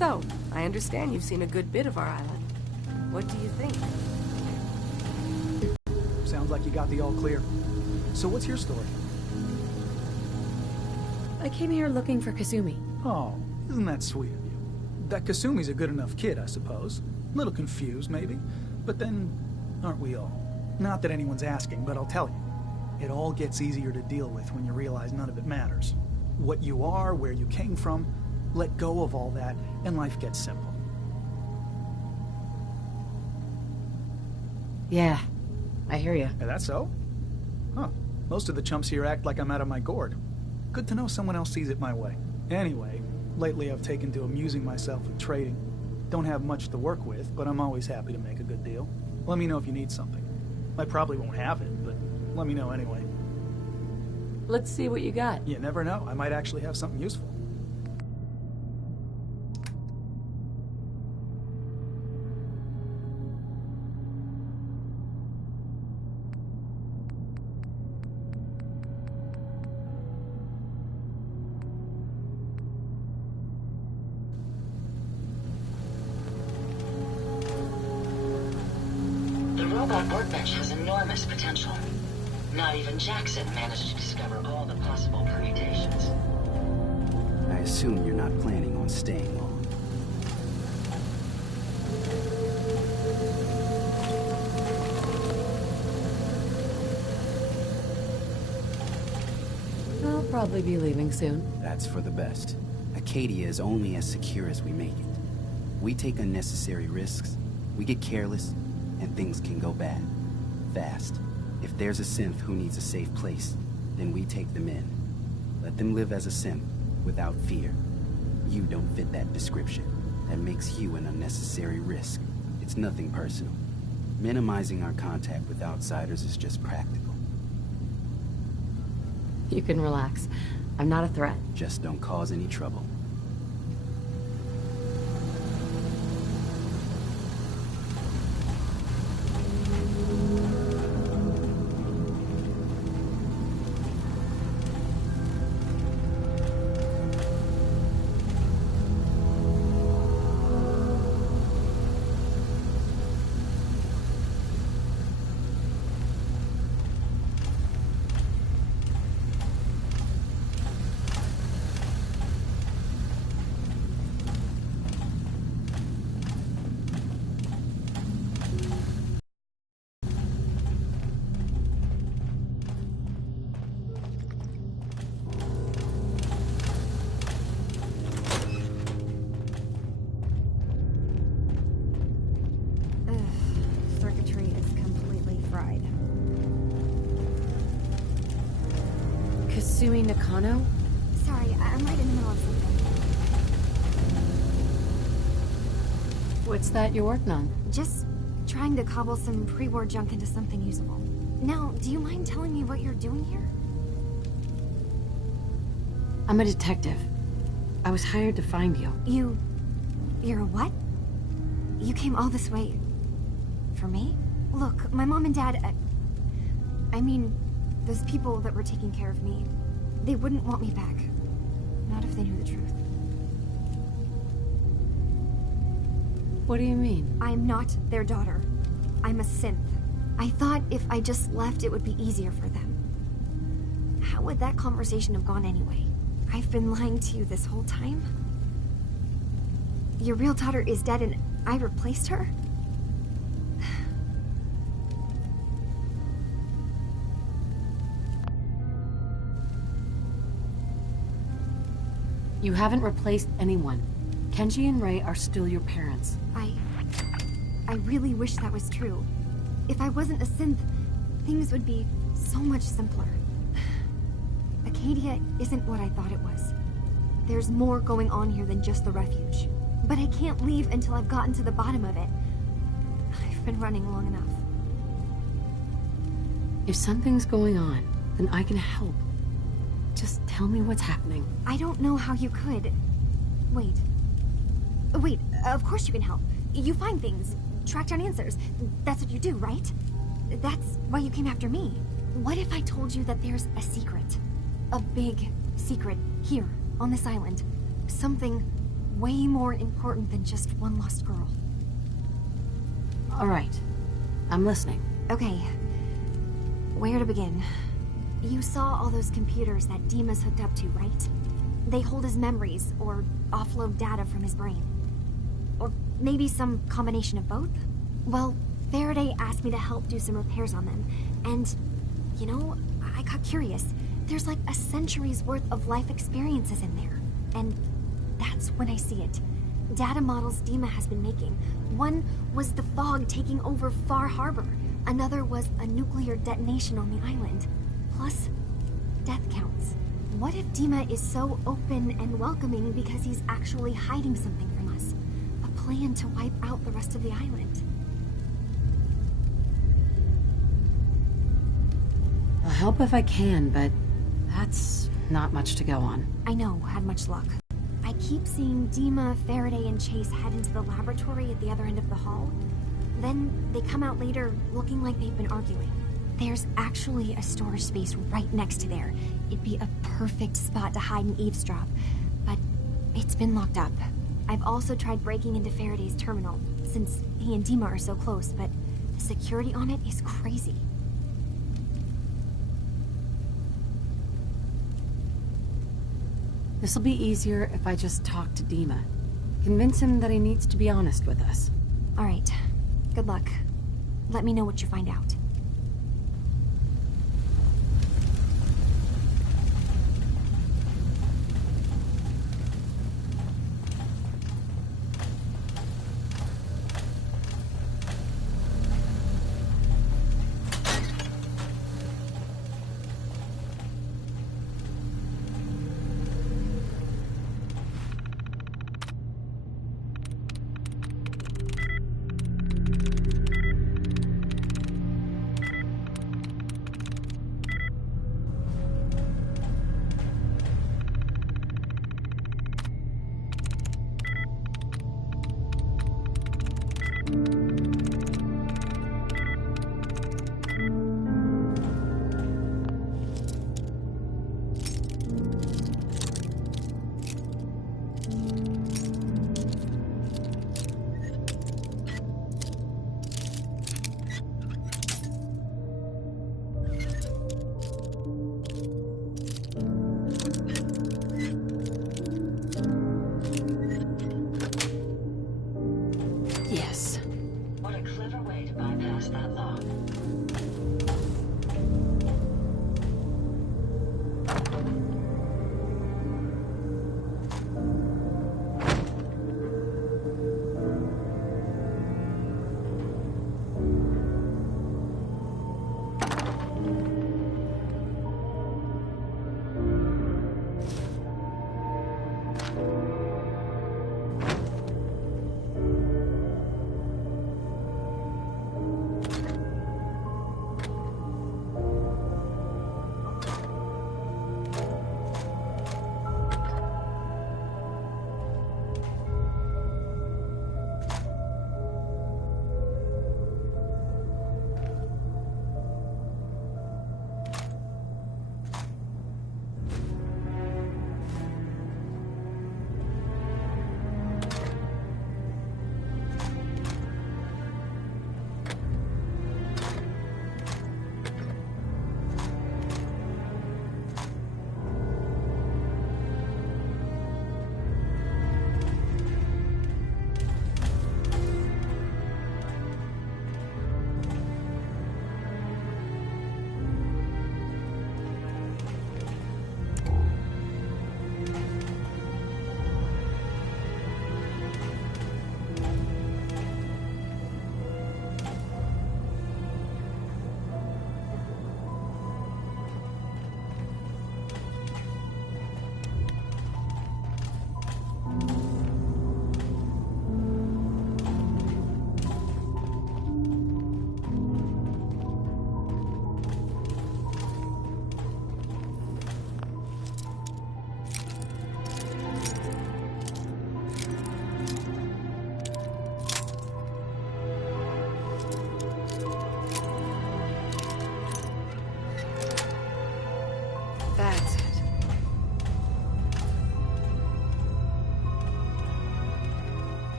So, I understand you've seen a good bit of our island. What do you think? Sounds like you got the all clear. So what's your story? I came here looking for Kasumi. Oh, isn't that sweet of you? That Kasumi's a good enough kid, I suppose. A little confused, maybe. But then, aren't we all? Not that anyone's asking, but I'll tell you. It all gets easier to deal with when you realize none of it matters. What you are, where you came from, let go of all that, and life gets simple. Yeah, I hear you. Is that so? Huh. Most of the chumps here act like I'm out of my gourd. Good to know someone else sees it my way. Anyway, lately I've taken to amusing myself with trading. Don't have much to work with, but I'm always happy to make a good deal. Let me know if you need something. I probably won't have it, but let me know anyway. Let's see what you got. You never know. I might actually have something useful. The robot workbench has enormous potential. Not even Jackson managed to discover all the possible permutations. I assume you're not planning on staying long. I'll probably be leaving soon. That's for the best. Acadia is only as secure as we make it. We take unnecessary risks, we get careless, and things can go bad. Fast. If there's a synth who needs a safe place, then we take them in. Let them live as a synth, without fear. You don't fit that description. That makes you an unnecessary risk. It's nothing personal. Minimizing our contact with outsiders is just practical. You can relax. I'm not a threat. Just don't cause any trouble. Circuitry is completely fried. Kasumi Nakano? Sorry, I'm right in the middle of something. What's that you're working on? Just trying to cobble some pre-war junk into something usable. Now, do you mind telling me what you're doing here? I'm a detective. I was hired to find you. You're a what? You came all this way... for me? Look, my mom and dad... I mean, those people that were taking care of me, they wouldn't want me back. Not if they knew the truth. What do you mean? I'm not their daughter. I'm a synth. I thought if I just left, it would be easier for them. How would that conversation have gone anyway? I've been lying to you this whole time? Your real daughter is dead and I replaced her? You haven't replaced anyone. Kenji and Ray are still your parents. I really wish that was true. If I wasn't a synth, things would be so much simpler. Acadia isn't what I thought it was. There's more going on here than just the refuge. But I can't leave until I've gotten to the bottom of it. I've been running long enough. If something's going on, then I can help. Just tell me what's happening. I don't know how you could. Wait. Wait, of course you can help. You find things, track down answers. That's what you do, right? That's why you came after me. What if I told you that there's a secret? A big secret here, on this island. Something way more important than just one lost girl. All right. I'm listening. Okay. Where to begin? You saw all those computers that Dima's hooked up to, right? They hold his memories, or offload data from his brain. Or maybe some combination of both? Well, Faraday asked me to help do some repairs on them, and, you know, I got curious. There's like a century's worth of life experiences in there, and that's when I see it. Data models Dima has been making. One was the fog taking over Far Harbor. Another was a nuclear detonation on the island. Plus, death counts. What if Dima is so open and welcoming because he's actually hiding something from us? A plan to wipe out the rest of the island. I'll help if I can, but that's not much to go on. I know, had much luck. I keep seeing Dima, Faraday, and Chase head into the laboratory at the other end of the hall. Then they come out later looking like they've been arguing. There's actually a storage space right next to there. It'd be a perfect spot to hide and eavesdrop, but it's been locked up. I've also tried breaking into Faraday's terminal, since he and Dima are so close, but the security on it is crazy. This'll be easier if I just talk to Dima. Convince him that he needs to be honest with us. All right. Good luck. Let me know what you find out.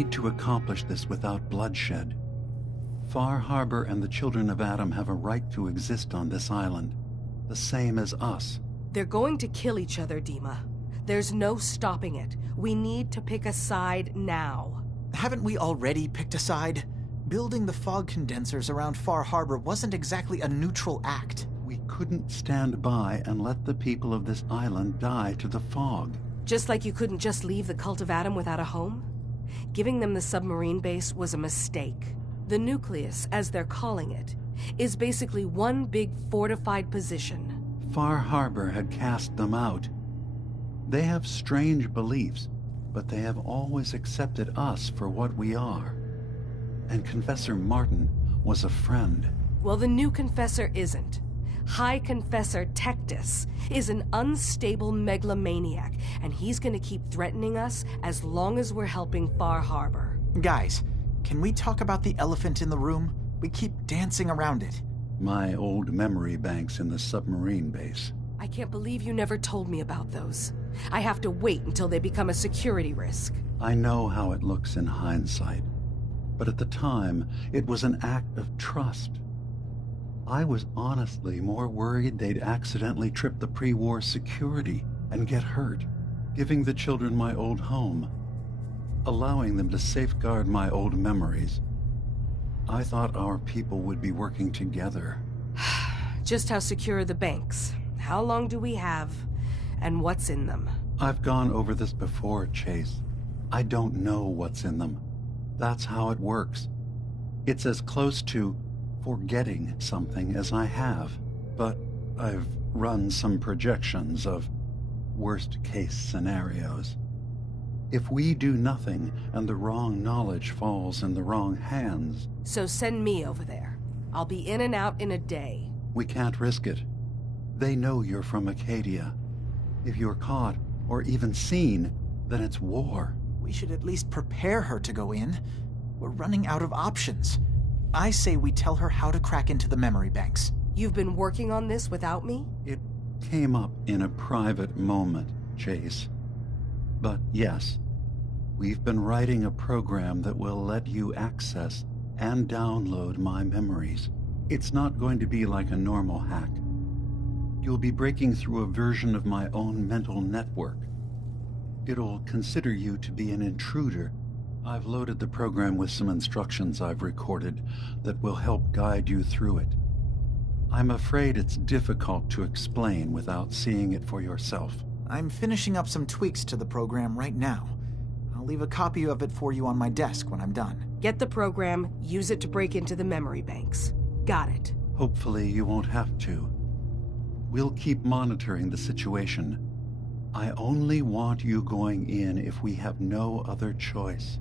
need to accomplish this without bloodshed. Far Harbor and the children of Adam have a right to exist on this island, the same as us. They're going to kill each other, Dima. There's no stopping it. We need to pick a side now. Haven't we already picked a side? Building the fog condensers around Far Harbor wasn't exactly a neutral act. We couldn't stand by and let the people of this island die to the fog. Just like you couldn't just leave the Cult of Adam without a home? Giving them the submarine base was a mistake. The nucleus, as they're calling it, is basically one big fortified position. Far Harbor had cast them out. They have strange beliefs, but they have always accepted us for what we are. And Confessor Martin was a friend. Well, the new Confessor isn't. High Confessor Tectus is an unstable megalomaniac, and he's gonna keep threatening us as long as we're helping Far Harbor. Guys, can we talk about the elephant in the room? We keep dancing around it. My old memory banks in the submarine base. I can't believe you never told me about those. I have to wait until they become a security risk. I know how it looks in hindsight, but at the time, it was an act of trust. I was honestly more worried they'd accidentally trip the pre-war security and get hurt, giving the children my old home, allowing them to safeguard my old memories. I thought our people would be working together. Just how secure are the banks? How long do we have? And what's in them? I've gone over this before, Chase. I don't know what's in them. That's how it works. It's as close to forgetting something as I have, but I've run some projections of worst-case scenarios. If we do nothing and the wrong knowledge falls in the wrong hands... So send me over there. I'll be in and out in a day. We can't risk it. They know you're from Acadia. If you're caught, or even seen, then it's war. We should at least prepare her to go in. We're running out of options. I say we tell her how to crack into the memory banks. You've been working on this without me? It came up in a private moment, Chase. But yes, we've been writing a program that will let you access and download my memories. It's not going to be like a normal hack. You'll be breaking through a version of my own mental network. It'll consider you to be an intruder. I've loaded the program with some instructions I've recorded that will help guide you through it. I'm afraid it's difficult to explain without seeing it for yourself. I'm finishing up some tweaks to the program right now. I'll leave a copy of it for you on my desk when I'm done. Get the program, use it to break into the memory banks. Got it. Hopefully you won't have to. We'll keep monitoring the situation. I only want you going in if we have no other choice.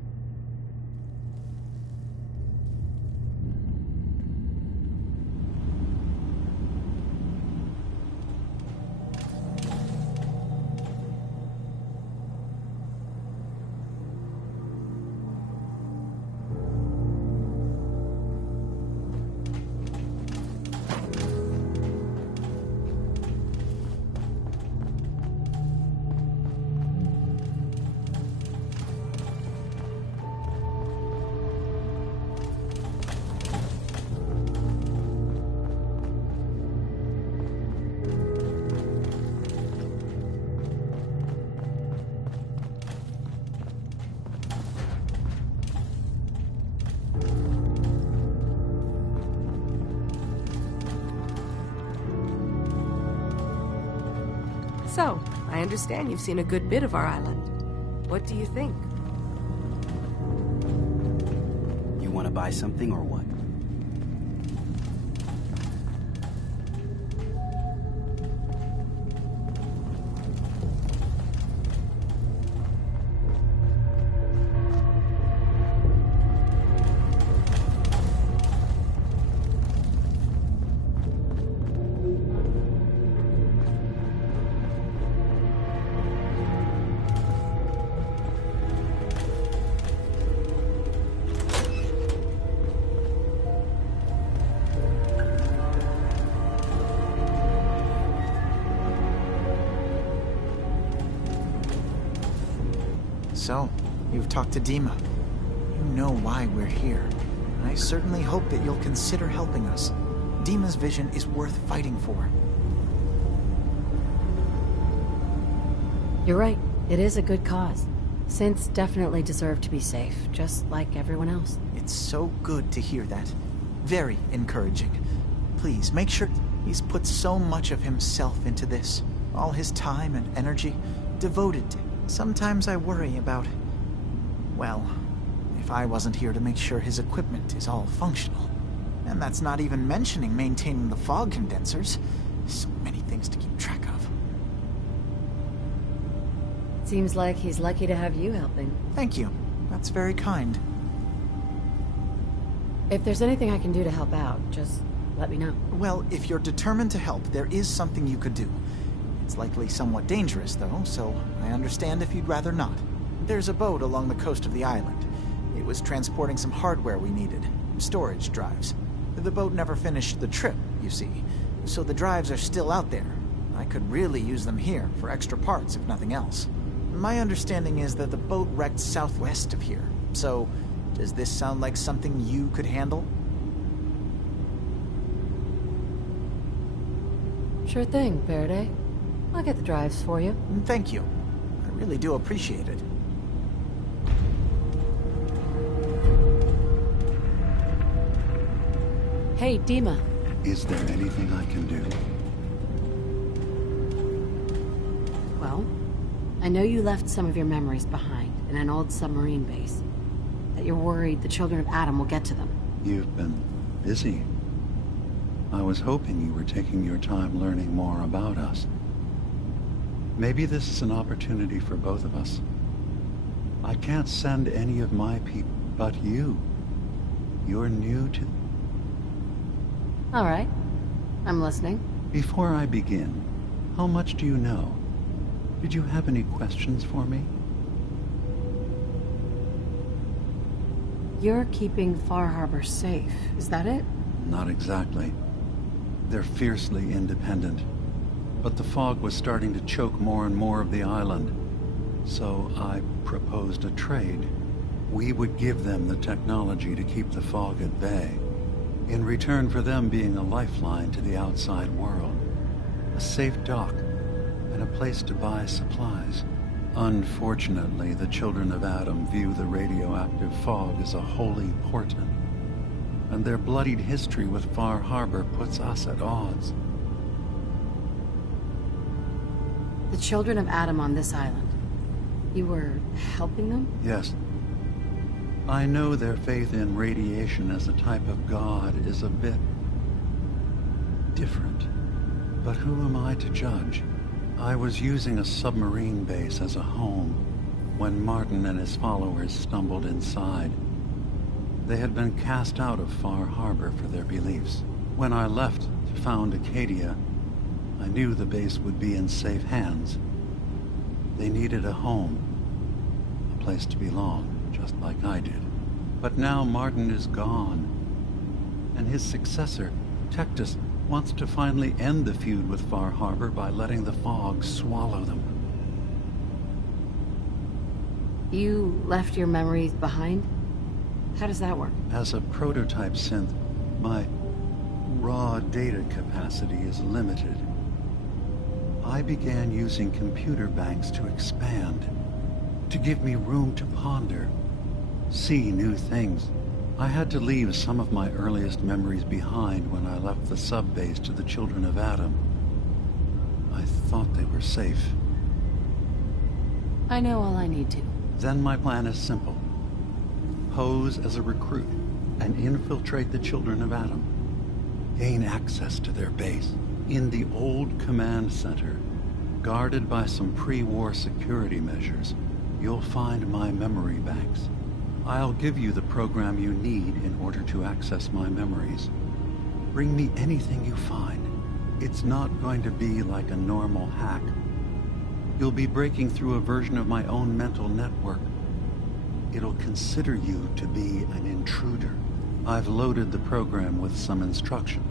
So, I understand you've seen a good bit of our island. What do you think? You want to buy something or what? So, you've talked to Dima. know why we're here. I certainly hope that you'll consider helping us. Dima's vision is worth fighting for. You're right. It is a good cause. Synths definitely deserve to be safe, just like everyone else. It's so good to hear that. Very encouraging. Please, make sure he's put so much of himself into this. All his time and energy devoted to. Sometimes I worry about, well, if I wasn't here to make sure his equipment is all functional. And that's not even mentioning maintaining the fog condensers. So many things to keep track of. Seems like he's lucky to have you helping. Thank you. That's very kind. If there's anything I can do to help out, just let me know. Well, if you're determined to help, there is something you could do. It's likely somewhat dangerous, though, so I understand if you'd rather not. There's a boat along the coast of the island. It was transporting some hardware we needed. Storage drives. The boat never finished the trip, you see, so the drives are still out there. I could really use them here for extra parts, if nothing else. My understanding is that the boat wrecked southwest of here, so does this sound like something you could handle? Sure thing, Faraday. I'll get the drives for you. Thank you. I really do appreciate it. Hey, Dima. Is there anything I can do? Well, I know you left some of your memories behind in an old submarine base. That you're worried the children of Adam will get to them. You've been busy. I was hoping you were taking your time learning more about us. Maybe this is an opportunity for both of us. I can't send any of my people, but you. You're new to... All right. I'm listening. Before I begin, how much do you know? Did you have any questions for me? You're keeping Far Harbor safe, is that it? Not exactly. They're fiercely independent. But the fog was starting to choke more and more of the island. So I proposed a trade. We would give them the technology to keep the fog at bay, in return for them being a lifeline to the outside world. A safe dock, and a place to buy supplies. Unfortunately, the children of Adam view the radioactive fog as a holy portent, and their bloodied history with Far Harbor puts us at odds. The children of Adam on this island. You were helping them? Yes. I know their faith in radiation as a type of god is a bit different. But who am I to judge? I was using a submarine base as a home when Martin and his followers stumbled inside. They had been cast out of Far Harbor for their beliefs. When I left to found Acadia, I knew the base would be in safe hands. They needed a home, a place to belong, just like I did. But now Martin is gone, and his successor, Tectus, wants to finally end the feud with Far Harbor by letting the fog swallow them. You left your memories behind? How does that work? As a prototype synth, my raw data capacity is limited. I began using computer banks to expand, to give me room to ponder, see new things. I had to leave some of my earliest memories behind when I left the sub-base to the children of Adam. I thought they were safe. I know all I need to. Then my plan is simple. Pose as a recruit and infiltrate the children of Adam. Gain access to their base. In the old command center, guarded by some pre-war security measures, you'll find my memory banks. I'll give you the program you need in order to access my memories. Bring me anything you find. It's not going to be like a normal hack. You'll be breaking through a version of my own mental network. It'll consider you to be an intruder. I've loaded the program with some instruction.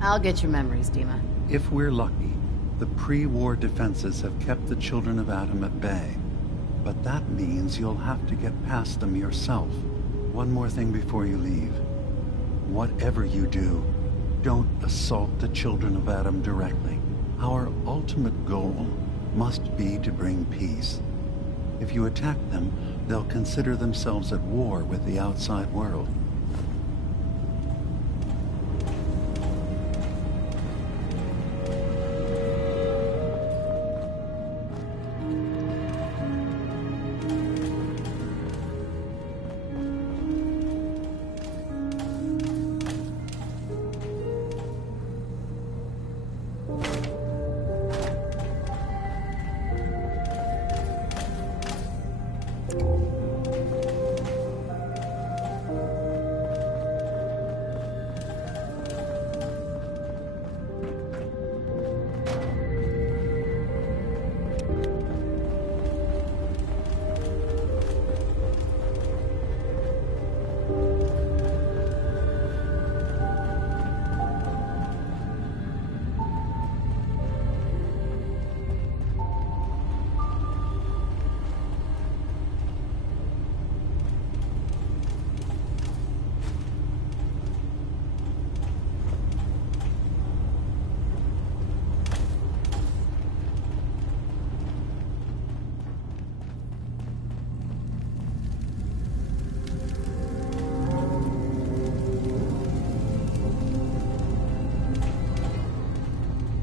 I'll get your memories, Dima. If we're lucky, the pre-war defenses have kept the children of Adam at bay. but that means you'll have to get past them yourself. One more thing before you leave. Whatever you do, don't assault the children of Adam directly. Our ultimate goal must be to bring peace. If you attack them, they'll consider themselves at war with the outside world.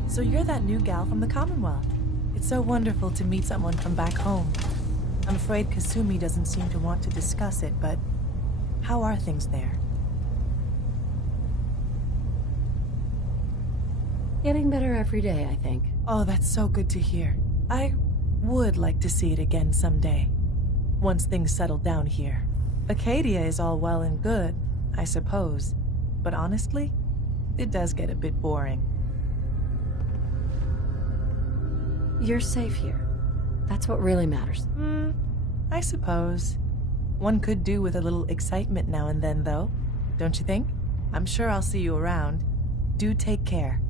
So you're that new gal from the Commonwealth. It's so wonderful to meet someone from back home. I'm afraid Kasumi doesn't seem to want to discuss it, but how are things there? Getting better every day, I think. Oh, that's so good to hear. I would like to see it again someday, once things settle down here. Acadia is all well and good, I suppose, but honestly, it does get a bit boring. You're safe here. That's what really matters. I suppose. One could do with a little excitement now and then, though. Don't you think? I'm sure I'll see you around. Do take care.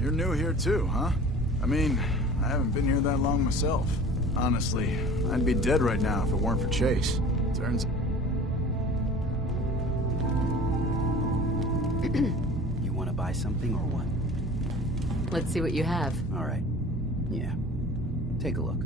You're new here too, huh? I mean, I haven't been here that long myself. Honestly, I'd be dead right now if it weren't for Chase. Turns... You want to buy something or what? Let's see what you have. All right. Yeah. Take a look.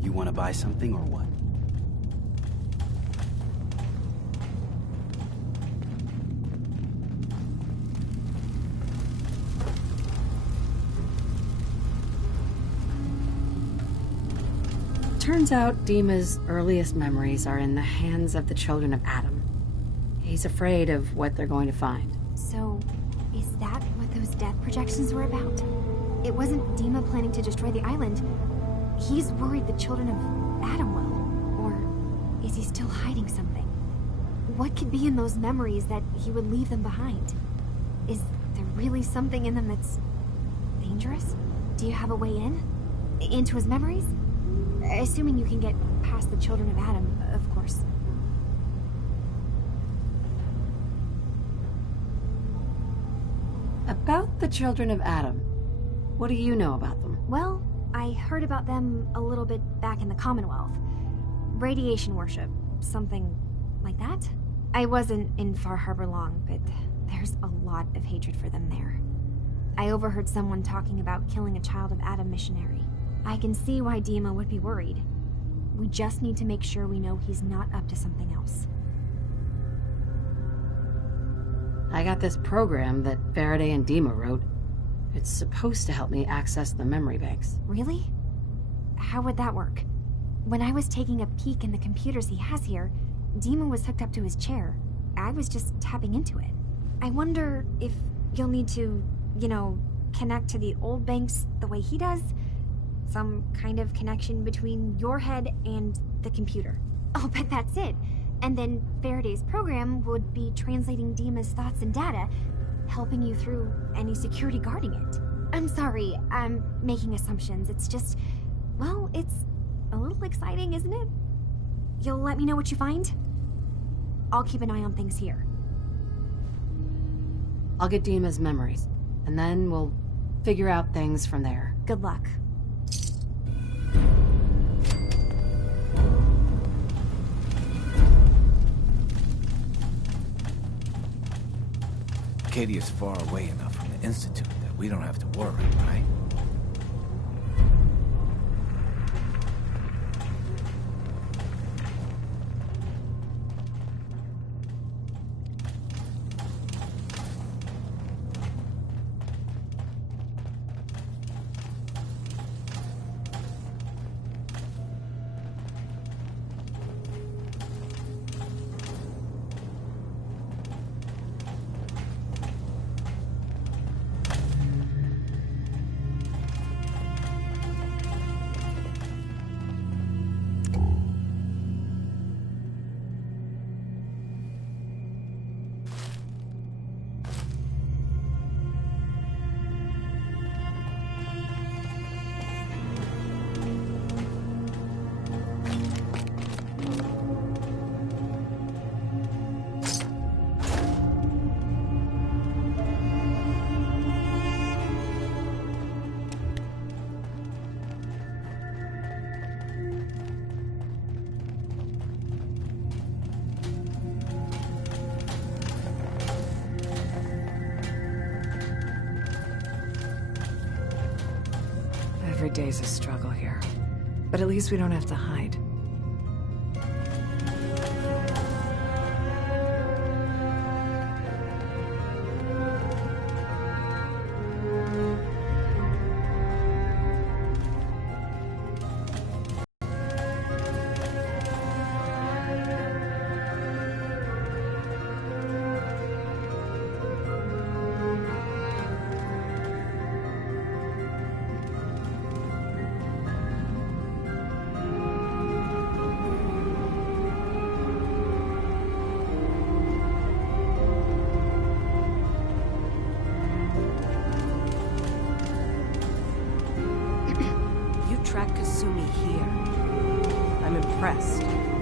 You want to buy something or what? Turns out Dima's earliest memories are in the hands of the children of Adam. He's afraid of what they're going to find. So, is that what those death projections were about? It wasn't Dima planning to destroy the island. He's worried the children of Adam will. Or is he still hiding something? What could be in those memories that he would leave them behind? Is there really something in them that's dangerous? Do you have a way in? Into his memories? Assuming you can get past the children of Adam, of course. About the children of Adam, what do you know about them? Well, I heard about them a little bit back in the Commonwealth. Radiation worship, something like that. I wasn't in Far Harbor long, but there's a lot of hatred for them there. I overheard someone talking about killing a child of Adam missionary. I can see why Dima would be worried. We just need to make sure we know he's not up to something else. I got this program that Faraday and Dima wrote. It's supposed to help me access the memory banks. Really? How would that work? When I was taking a peek in the computers he has here, Dima was hooked up to his chair. I was just tapping into it. I wonder if you'll need to, connect to the old banks the way he does? Some kind of connection between your head and the computer. Oh, but that's it. And then Faraday's program would be translating Dima's thoughts and data, helping you through any security guarding it. I'm sorry, I'm making assumptions. It's just, well, it's a little exciting, isn't it? You'll let me know what you find? I'll keep an eye on things here. I'll get Dima's memories, and then we'll figure out things from there. Good luck. Acadia's far away enough from the Institute that we don't have to worry, right? Every day's a struggle here. But at least we don't have to hide.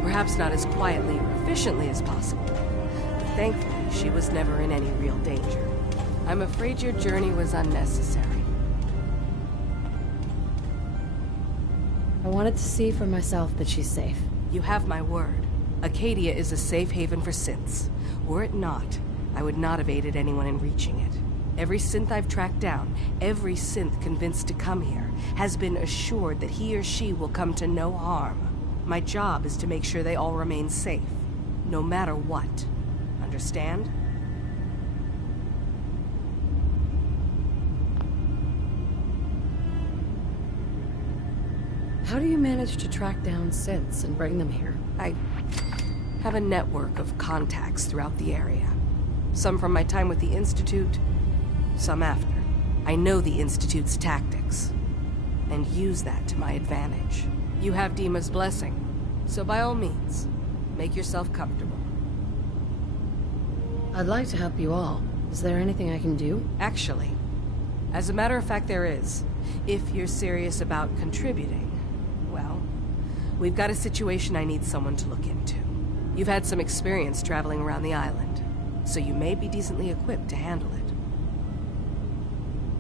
Perhaps not as quietly or efficiently as possible, but thankfully she was never in any real danger. I'm afraid your journey was unnecessary. I wanted to see for myself that she's safe. You have my word. Acadia is a safe haven for synths. Were it not, I would not have aided anyone in reaching it. Every synth I've tracked down, every synth convinced to come here, has been assured that he or she will come to no harm. My job is to make sure they all remain safe, no matter what. Understand? How do you manage to track down synths and bring them here? I have a network of contacts throughout the area. Some from my time with the Institute, some after. I know the Institute's tactics, and use that to my advantage. You have Dima's blessing, so by all means, make yourself comfortable. I'd like to help you all. Is there anything I can do? Actually, as a matter of fact, there is. If you're serious about contributing, well, we've got a situation I need someone to look into. You've had some experience traveling around the island, so you may be decently equipped to handle it.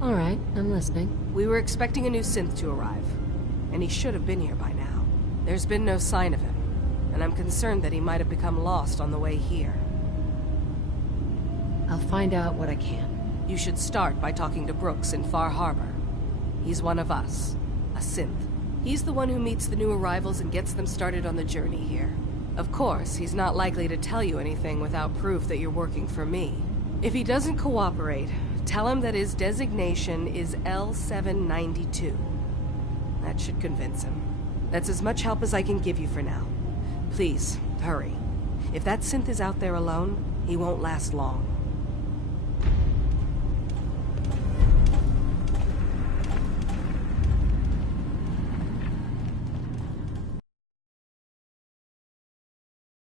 All right, I'm listening. We were expecting a new synth to arrive, and he should have been here by now. There's been no sign of him, and I'm concerned that he might have become lost on the way here. I'll find out what I can. You should start by talking to Brooks in Far Harbor. He's one of us, a synth. He's the one who meets the new arrivals and gets them started on the journey here. Of course, he's not likely to tell you anything without proof that you're working for me. If he doesn't cooperate, tell him that his designation is L792. That should convince him. That's as much help as I can give you for now. Please, hurry. If that synth is out there alone, he won't last long.